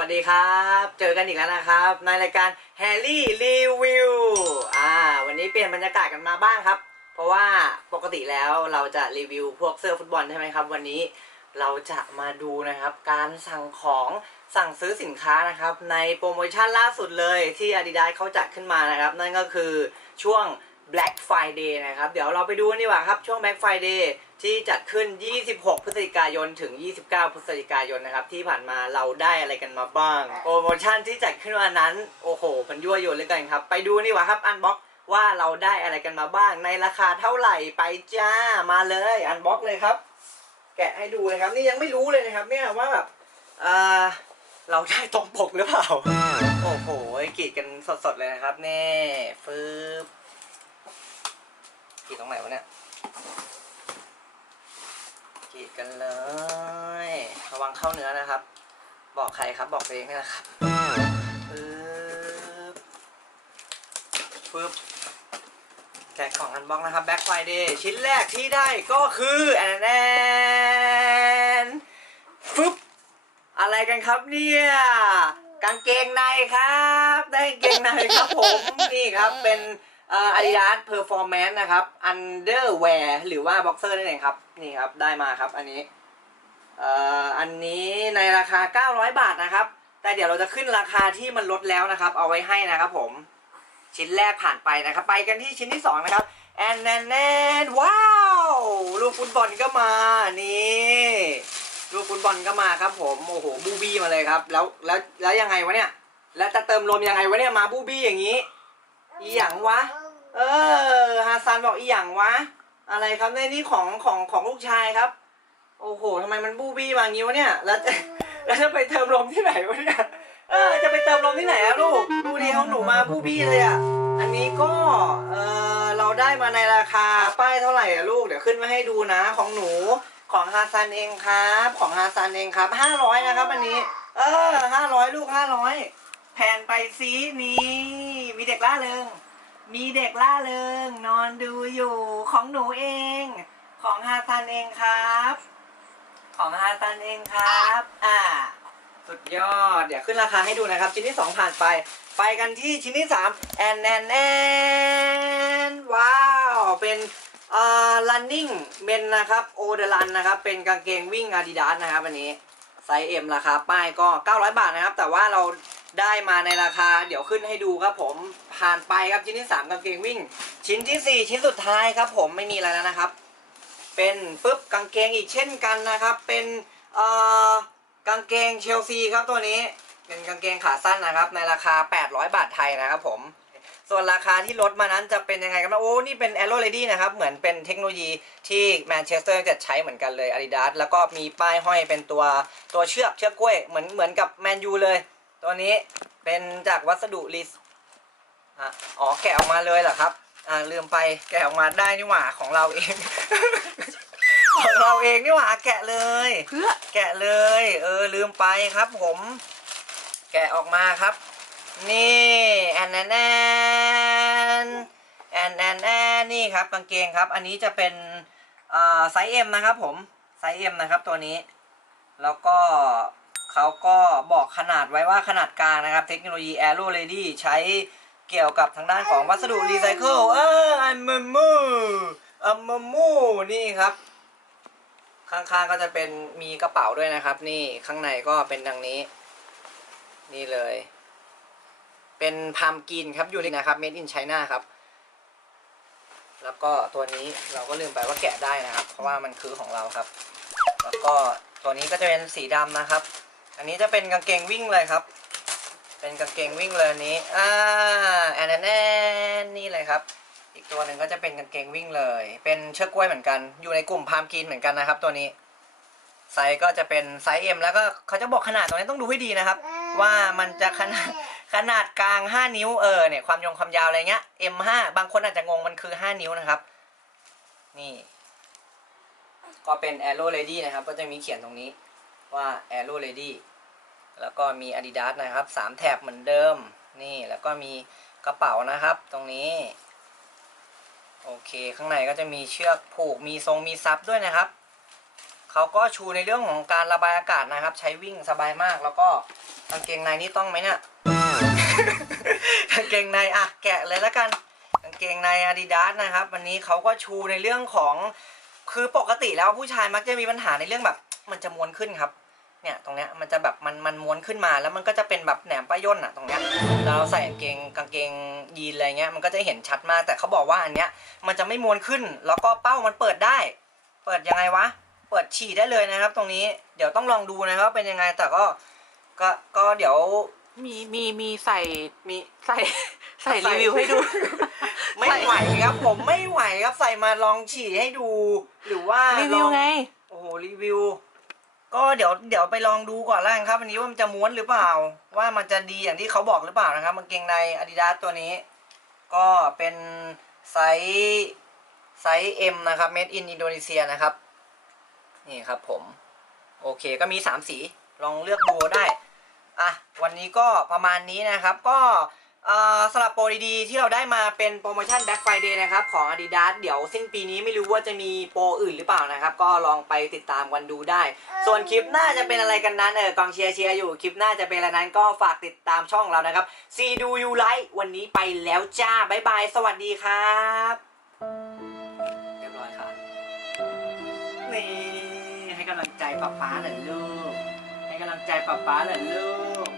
วัสดีครับ เจอกันอีกแล้วนะครับ ในรายการแฮร์รี่รีวิวอ่าวันนี้เปลี่ยนบรรยากาศกันมาบ้างครับ เพราะว่าปกติแล้วเราจะรีวิวพวกเสื้อฟุตบอลใช่ไหมครับ วันนี้เราจะมาดูนะครับ การสั่งของสั่งซื้อสินค้านะครับ ในโปรโมชั่นล่าสุดเลยที่ Adidas เขาจัดขึ้นมานะครับ นั่นก็คือช่วง Black Friday นะครับ เดี๋ยวเราไปดูกันดีกว่าครับช่วง Black Friday ที่จัดขึ้น 26 พฤศจิกายน ถึง 29 พฤศจิกายนนะครับ ที่ผ่านมาเราได้อะไรกันมาบ้างโปรโมชั่นที่จัดขึ้นวันนั้น โอ้โหมันยั่วยวนเหลยกันครับ ไปดูนี่ว่าครับอันบ็อกว่าเราได้อะไรกันมาบ้าง ในราคาเท่าไหร่ไปจ้ามาเลยอันบ็อกเลยครับ แกะให้ดูเลยครับ นี่ยังไม่รู้เลยนะครับเนี่ยว่าแบบเอ่อเราได้ตรงปกหรือเปล่า โอ้โหกรีดกันสดๆเลยนะครับแน่ฟืบกรีดตรงไหนวะเนี่ย รีดกันเลย ระวังเข้าเนื้อนะครับ บอกใครครับบอกตัวเองนี่แหละครับฟืบฟืบแกะกล่องอันบ็อกนะครับแบ็คไฟเดย์ชิ้นแรกที่ได้ก็คือแอนแอนฟึบอะไรกันครับเนี่ยกางเกงในครับ ได้กางเกงในครับผมนี่ครับเป็น เอ่อ Adidas Performance นะครับ Underwear หรือว่า Boxer นั่นเองครับ นี่ครับ ได้มาครับอันนี้อันนี้ในราคา 900 บาทนะครับ แต่เดี๋ยวเราจะขึ้นราคาที่มันลดแล้วนะครับ เอาไว้ให้นะครับผม ชิ้นแรกผ่านไปนะครับ ไปกันที่ชิ้นที่สองนะครับแอนแอนแอนว้าวลูกฟุตบอลก็มา นี่ลูกฟุตบอลก็มาครับ ผมโอ้โหบูบี้มาเลยครับ แล้วแล้วแล้วยังไงวะเนี่ย แล้วจะเติมลมยังไงวะเนี่ยมาบูบี้อย่างนี้ อีหยังวะ เออ ฮาซันบอกอีหยังวะ อะไรครับในนี่ของของของลูกชายครับ โอ้โหทำไมมันบูบี้มาอย่างนี้วะเนี่ย แล้วจะแล้วจะไปเติมลมที่ไหนวะเนี่ย เออ จะไปเติมลมที่ไหนอะลูก ดูดิของหนูมาบูบี้เลยอะอันนี้ก็ เออเราได้มาในราคาป้ายเท่าไหร่อะลูก เดี๋ยวขึ้นมาให้ดูนะของหนู ของฮาซันเองครับ ของฮาซันเองครับห้าร้อยนะครับอันนี้ เออห้าร้อยลูกห้าร้อย แผ่นไปซีนี้มีเด็กล่าเริง มีเด็กล่าเริง นอนดูอยู่ของหนูเอง ของฮาซันเองครับ ของฮาซันเองครับ อ่า สุดยอด เดี๋ยวขึ้นราคาให้ดูนะครับ ชิ้นที่สองผ่านไป ไปกันที่ชิ้นที่สามแอนแอนแอนว้าว เป็นเอ่อ running men นะครับ โอเดลันนะครับ เป็นกางเกงวิ่ง Adidas นะครับอันนี้ ไซส์ M ราคาป้ายก็ 900 บาทนะครับ แต่ว่าเราได้มาในราคาเดี๋ยวขึ้นให้ดูครับผมผ่านไปครับชิ้นที่ 3กางเกงวิ่ง ชิ้นทีสี่ 4 ชิ้นสุดท้ายครับผมไม่มีอะไรแล้วนะครับ เป็นปุ๊บกางเกงอีกเช่นกันนะครับ เป็นเอ่อกางเกงเชลซีครับตัวนี้ เป็นกางเกงขาสั้นนะครับ ในราคา 800 บาทไทยนะครับผม ส่วนราคาที่ลดมานั้นจะเป็นยังไงกันบ้างโอ้ นี่เป็น Aero Lady นะครับ เหมือนเป็นเทคโนโลยีที่แมนเชสเตอร์จะใช้เหมือนกันเลย Adidas แล้วก็มีป้ายห้อยเป็นตัวตัวเชือกเชือกกล้วย เหมือนเหมือนกับแมนยูเลย ตัวนี้เป็นจากวัสดุลิสอะอ๋อแกะออกมาเลยเหรอครับ อ่าลืมไปแกะออกมาได้นี่หว่าของเราเอง ของเราเองนี่หว่าแกะเลย เพื่อแกะเลย เออลืมไปครับผม แกะออกมาครับ นี่แอนแอนแอนแอนแอนแอนนี่ครับกางเกงครับ อันนี้จะเป็นเอ่อไซส์ M นะครับผมไซส์ M นะครับตัวนี้ แล้วก็เขาก็บอกขนาดไว้ว่าขนาดกลางนะครับ เทคโนโลยี Aero Ready ใช้เกี่ยวกับทางด้านของวัสดุรีไซเคิลเอออันมูมูอันมูมูนี่ครับ ข้างๆก็จะเป็นมีกระเป๋าด้วยนะครับ นี่ข้างในก็เป็นดังนี้ นี่เลย เป็นพามกินครับอยู่นี่นะครับ made in China ครับ แล้วก็ตัวนี้เราก็ลืมไปว่าแกะได้นะครับ เพราะว่ามันคือของเราครับ แล้วก็ตัวนี้ก็จะเป็นสีดำนะครับ อันนี้จะเป็นกางเกงวิ่งเลยครับ เป็นกางเกงวิ่งเลยอันนี้อ่าแอนแอนแอนนี่เลยครับ อีกตัวหนึ่งก็จะเป็นกางเกงวิ่งเลย เป็นเชือกกล้วยเหมือนกัน อยู่ในกลุ่มพามกินเหมือนกันนะครับ ตัวนี้ ไซส์ก็จะเป็นไซส์ M แล้วก็เขาจะบอกขนาดตรงนี้ต้องดูให้ดีนะครับ ว่ามันจะขนาดขนาดกลาง 5 นิ้วเออเนี่ยความยงความยาวอะไรเงี้ย M5 บางคนอาจจะงงมันคือ 5 นิ้วนะครับ นี่ ก็เป็น Aero Lady นะครับ ก็จะมีเขียนตรงนี้ว่า Aero Lady แล้วก็มี Adidas นะครับ 3 แถบเหมือนเดิม นี่แล้วก็มีกระเป๋านะครับ ตรงนี้ โอเค ข้างในก็จะมีเชือกผูกมีทรงมีซับด้วยนะครับ เขาก็ชูในเรื่องของการระบายอากาศนะครับ ใช้วิ่งสบายมาก แล้วก็กางเกงในนี่ต้องไหมเนี่ยกางเกงในอะแกะเลยล้วกันกางเกงใน Adidas นะครับ วันนี้เขาก็ชูในเรื่องของคือปกติแล้วผู้ชายมักจะมีปัญหาในเรื่องแบบ มันจะม้วนขึ้นครับเนี่ยตรงเนี้ยมันจะแบบมันมันม้วนขึ้นมาแล้วมันก็จะเป็นแบบแหนมป้าย่นอะตรงเนี้ยแล้วเราใส่กางเกงกางเกงยีนอะไรเงี้ยมันก็จะเห็นชัดมากแต่เขาบอกว่าอันเนี้ยมันจะไม่ม้วนขึ้น แล้วก็เป้ามันเปิดได้ เปิดยังไงวะ เปิดฉี่ได้เลยนะครับ ตรงนี้เดี๋ยวต้องลองดูนะครับเป็นยังไงแต่ก็ก็ก็เดี๋ยวมีมีมีใส่มีใส่ใส่รีวิวให้ดู ไม่ไหวครับ ผมไม่ไหวครับใส่มาลองฉี่ให้ดู หรือว่ารีวิวลอไงโอ้โหรีวิว ก็เดี๋ยวเดี๋ยวไปลองดูก่อนแล้วกันครับวันนี้ว่ามันจะม้วนหรือเปล่า ว่ามันจะดีอย่างที่เขาบอกหรือเปล่านะครับกางเกงใน Adidas ตัวนี้ ก็เป็นไซส์ไซส์ M นะครับ Made in Indonesia นะครับ นี่ครับผม โอเคก็มี 3 สีลองเลือกดูได้อะวันนี้ก็ประมาณนี้นะครับก็สำหรับโปรดีๆ ที่เราได้มาเป็นโปรโมชั่น Black Friday นะครับ ของ Adidas เดี๋ยวสิ้นปีนี้ไม่รู้ว่าจะมีโปรอื่นหรือเปล่านะครับ ก็ลองไปติดตามกันดูได้ ส่วนคลิปหน้าจะเป็นอะไรกันนั้นเออกองเชียร์เชียร์อยู่คลิปหน้าจะเป็นอะไรนั้นก็ฝากติดตามช่องเรานะครับ See Do You Like วันนี้ไปแล้วจ้าบ๊ายบาย สวัสดีครับ เรียบร้อยครับนี่ำลังใจป๊าป๊าหรอลูก ให้กำลังใจป๊าป๊าหรอลูก